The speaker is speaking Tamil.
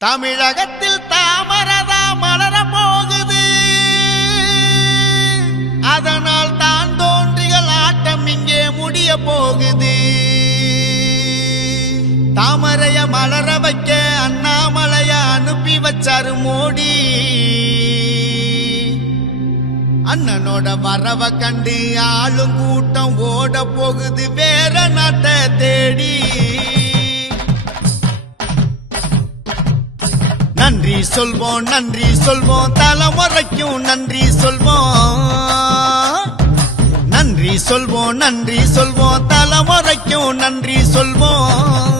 தமிழகத்தில் தாமரதா மலர போகுது, அதனால் தான் தோன்றிகள் ஆட்டம் இங்கே முடிய போகுது. தாமரைய மலர வைக்க அண்ணாமலைய அனுப்பி வச்சாரு மோடி. அண்ணனோட வரவ கண்டு ஆளும் கூட்டம் ஓட போகுது வேற நாட்டை தேடி. நன்றி சொல்வோம் நன்றி சொல்வோம், தலைமுறைக்கும் நன்றி சொல்வோம். நன்றி சொல்வோம் நன்றி சொல்வோம், தலைமுறைக்கும் நன்றி சொல்வோம்.